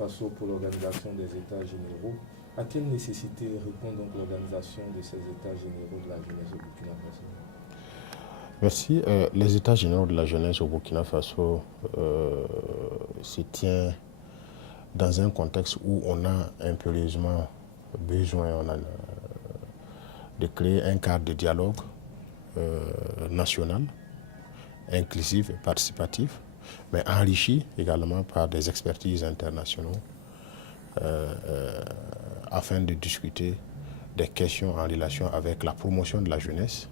Faso pour l'organisation des États généraux. À quelle nécessité répond donc l'organisation de ces États généraux de la jeunesse au Burkina Faso? Merci. Les États généraux de la jeunesse au Burkina Faso se tient dans un contexte où on a impérieusement besoin de créer un cadre de dialogue national, inclusif et participatif, mais enrichi également par des expertises internationales afin de discuter des questions en relation avec la promotion de la jeunesse,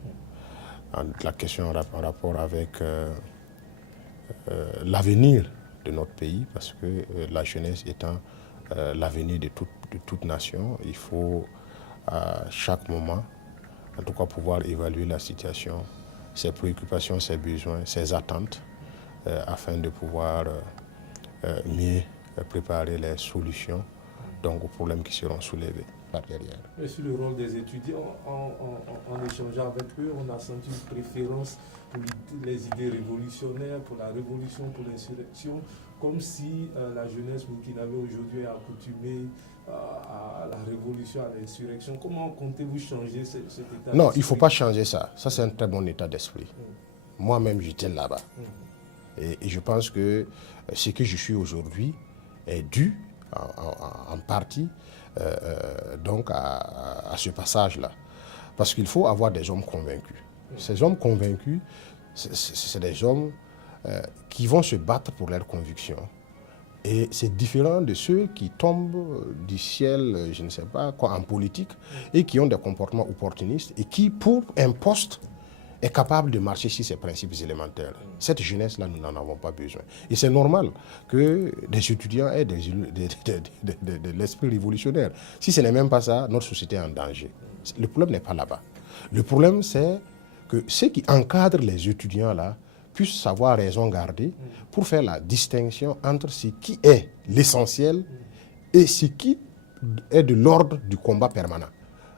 la question en rapport avec l'avenir de notre pays, parce que la jeunesse étant l'avenir de toute nation, il faut à chaque moment, en tout cas, pouvoir évaluer la situation, ses préoccupations, ses besoins, ses attentes, afin de pouvoir mieux préparer les solutions donc, aux problèmes qui seront soulevés par derrière. Et sur le rôle des étudiants, en échangeant avec eux, on a senti une préférence pour les idées révolutionnaires, pour la révolution, pour l'insurrection, comme si la jeunesse burkinabé aujourd'hui est accoutumée à la révolution, à l'insurrection. Comment comptez-vous changer cet état d'esprit? Non, il ne faut pas changer ça. Ça, c'est un très bon état d'esprit. Moi-même, j'étais là-bas. Et je pense que ce que je suis aujourd'hui est dû en partie donc à ce passage-là. Parce qu'il faut avoir des hommes convaincus. Ces hommes convaincus, c'est des hommes qui vont se battre pour leurs convictions. Et c'est différent de ceux qui tombent du ciel, je ne sais pas quoi, en politique, et qui ont des comportements opportunistes, et qui, pour un poste, est capable de marcher sur ces principes élémentaires. Cette jeunesse-là, nous n'en avons pas besoin. Et c'est normal que des étudiants aient de l'esprit révolutionnaire. Si ce n'est même pas ça, notre société est en danger. Le problème n'est pas là-bas. Le problème, c'est que ceux qui encadrent les étudiants-là puissent savoir raison garder pour faire la distinction entre ce qui est l'essentiel et ce qui est de l'ordre du combat permanent.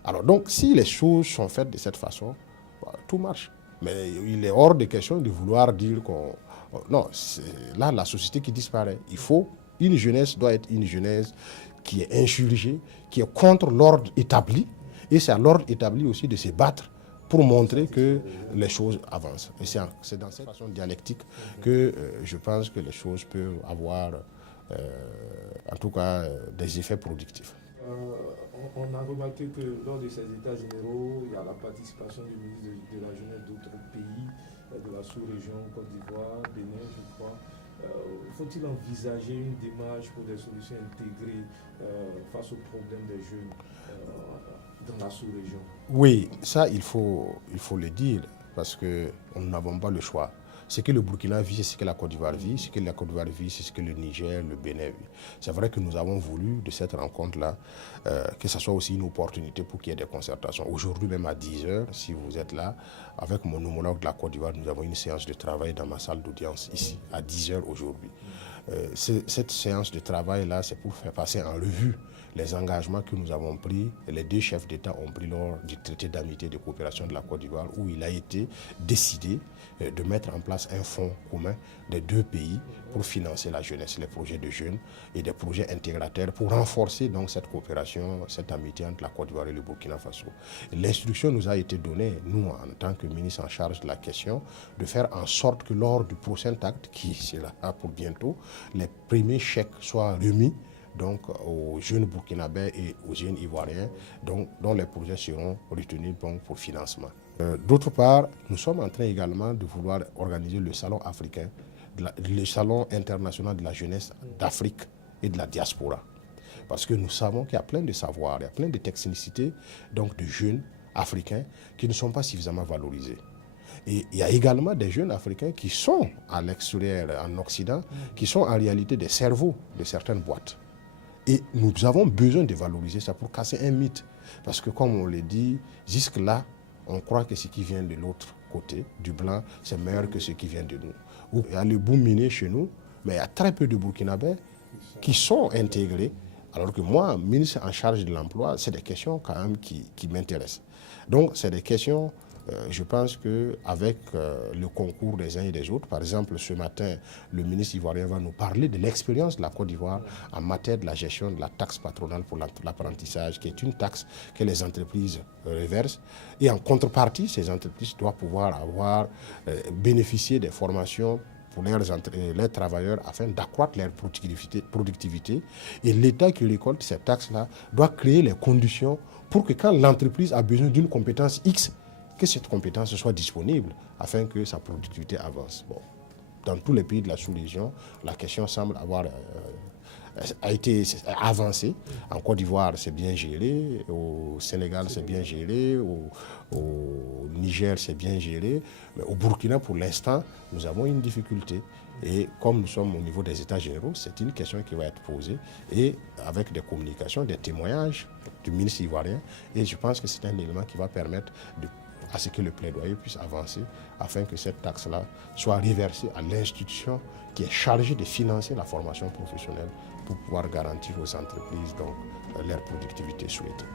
Alors donc, si les choses sont faites de cette façon, tout marche. Mais il est hors de question de vouloir dire qu'on... Non, c'est là la société qui disparaît. Une jeunesse doit être une jeunesse qui est insurgée, qui est contre l'ordre établi. Et c'est à l'ordre établi aussi de se battre pour montrer que les choses avancent. Et c'est dans cette façon dialectique que je pense que les choses peuvent avoir, en tout cas, des effets productifs. On a remarqué que lors de ces États généraux, il y a la participation du ministre de la Jeunesse d'autres pays, de la sous-région, Côte d'Ivoire, Bénin, je crois. Faut-il envisager une démarche pour des solutions intégrées face aux problèmes des jeunes dans la sous-région? Oui, ça, il faut le dire, parce que nous n'avons pas le choix. Ce que le Burkina vit, c'est ce que la Côte d'Ivoire vit. Ce que la Côte d'Ivoire vit, c'est ce que le Niger, le Bénin vit. C'est vrai que nous avons voulu, de cette rencontre-là, que ce soit aussi une opportunité pour qu'il y ait des concertations. Aujourd'hui, même à 10h, si vous êtes là, avec mon homologue de la Côte d'Ivoire, nous avons une séance de travail dans ma salle d'audience ici, à 10h aujourd'hui. Cette séance de travail-là, c'est pour faire passer en revue les engagements que nous avons pris, et les deux chefs d'État ont pris lors du traité d'amitié et de coopération de la Côte d'Ivoire, où il a été décidé de mettre en place un fonds commun des deux pays pour financer la jeunesse, les projets de jeunes et des projets intégrateurs pour renforcer donc cette coopération, cette amitié entre la Côte d'Ivoire et le Burkina Faso. L'instruction nous a été donnée, nous en tant que ministre en charge de la question, de faire en sorte que lors du prochain acte, qui sera pour bientôt, les premiers chèques soient remis donc aux jeunes burkinabés et aux jeunes ivoiriens dont les projets seront retenus donc, pour financement. D'autre part, nous sommes en train également de vouloir organiser le salon africain, le salon international de la jeunesse d'Afrique et de la diaspora. Parce que nous savons qu'il y a plein de savoirs, il y a plein de technicités donc de jeunes africains qui ne sont pas suffisamment valorisés. Et il y a également des jeunes africains qui sont à l'extérieur, en Occident, qui sont en réalité des cerveaux de certaines boîtes. Et nous avons besoin de valoriser ça pour casser un mythe. Parce que comme on le dit, jusque-là, on croit que ce qui vient de l'autre côté, du blanc, c'est meilleur que ce qui vient de nous. Il y a le boom minier chez nous, mais il y a très peu de Burkinabés qui sont intégrés. Alors que moi, ministre en charge de l'emploi, c'est des questions quand même qui m'intéressent. Donc, c'est des questions je pense qu'avec le concours des uns et des autres, par exemple, ce matin, le ministre ivoirien va nous parler de l'expérience de la Côte d'Ivoire en matière de la gestion de la taxe patronale pour l'apprentissage, qui est une taxe que les entreprises reversent. Et en contrepartie, ces entreprises doivent pouvoir bénéficier des formations pour les travailleurs afin d'accroître leur productivité. Et l'État qui récolte ces taxes-là doit créer les conditions pour que quand l'entreprise a besoin d'une compétence X, que cette compétence soit disponible afin que sa productivité avance. Bon. Dans tous les pays de la sous-région, la question semble avoir été avancée. En Côte d'Ivoire, c'est bien géré. Au Sénégal, c'est bien géré. Au Niger, c'est bien géré. Mais au Burkina, pour l'instant, nous avons une difficulté. Et comme nous sommes au niveau des États généraux, c'est une question qui va être posée. Et avec des communications, des témoignages du ministre ivoirien. Et je pense que c'est un élément qui va permettre à ce que le plaidoyer puisse avancer afin que cette taxe-là soit reversée à l'institution qui est chargée de financer la formation professionnelle pour pouvoir garantir aux entreprises donc, leur productivité souhaitée.